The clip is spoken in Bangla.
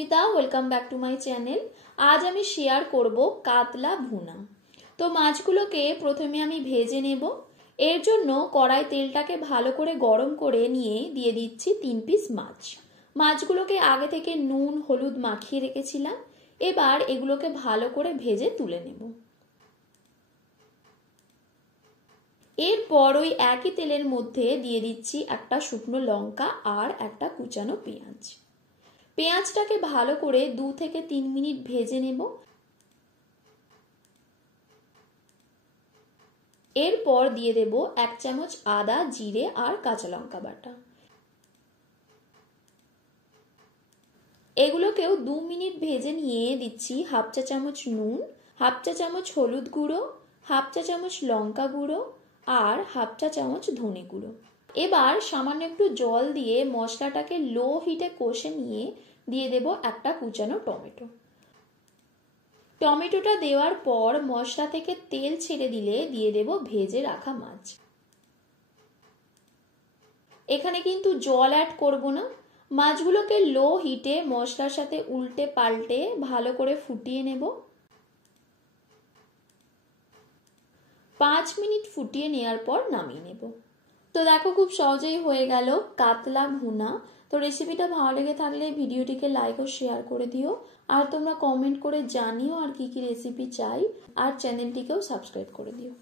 Sumita, welcome back to my channel. আজ আমি শেয়ার করব কাতলা ভুনা। তো মাছগুলোকে প্রথমে আমি ভেজে নেব। এর জন্য কড়াই তেলটাকে ভালো করে গরম করে নিয়ে দিয়ে দিচ্ছি 3 পিস মাছ। মাছগুলোকে আগে থেকে নুন হলুদ মাখিয়ে রেখেছিলাম। এবার এগুলোকে ভালো করে ভেজে তুলে নেব। এরপর ওই একই তেলের মধ্যে দিয়ে দিচ্ছি একটা শুকনো লঙ্কা আর একটা কুচানো পেঁয়াজ। পেঁয়াজটাকে ভালো করে 2 থেকে 3 মিনিট ভেজে নেব। এরপর দিয়ে দেব 1 চামচ আদা জিরে আর কাঁচা লঙ্কা বাটা। এগুলোকেও 2 মিনিট ভেজে নিয়ে দিচ্ছি 1/2 চা চামচ নুন, 1/2 চা চামচ হলুদ গুঁড়ো, 1/2 চা চামচ লঙ্কা গুঁড়ো আর 1/2 চা চামচ ধনে গুঁড়ো। এবার সামান্য একটু জল দিয়ে মশলাটাকে লো হিটে কষে নিয়ে দিয়ে দেব একটা কুচানো টমেটো। টমেটোটা দেওয়ার পর মশলা থেকে তেল ছেড়ে দিলে দিয়ে দেব ভেজে রাখা মাছ। এখানে কিন্তু জল অ্যাড করব না। মাছগুলোকে লো হিটে মশলার সাথে উল্টে পাল্টে ভালো করে ফুটিয়ে নেব। 5 মিনিট ফুটিয়ে নেওয়ার পর নামিয়ে নেব। তো দেখো, খুব সহজেই হয়ে গেল কাতলা ভুনা। তো রেসিপিটা ভালো লেগে থাকলে ভিডিওটিকে লাইক ও শেয়ার করে দিও। আর তোমরা কমেন্ট করে জানিও আর কি কি রেসিপি চাই। আর চ্যানেলটিকেও সাবস্ক্রাইব করে দিও।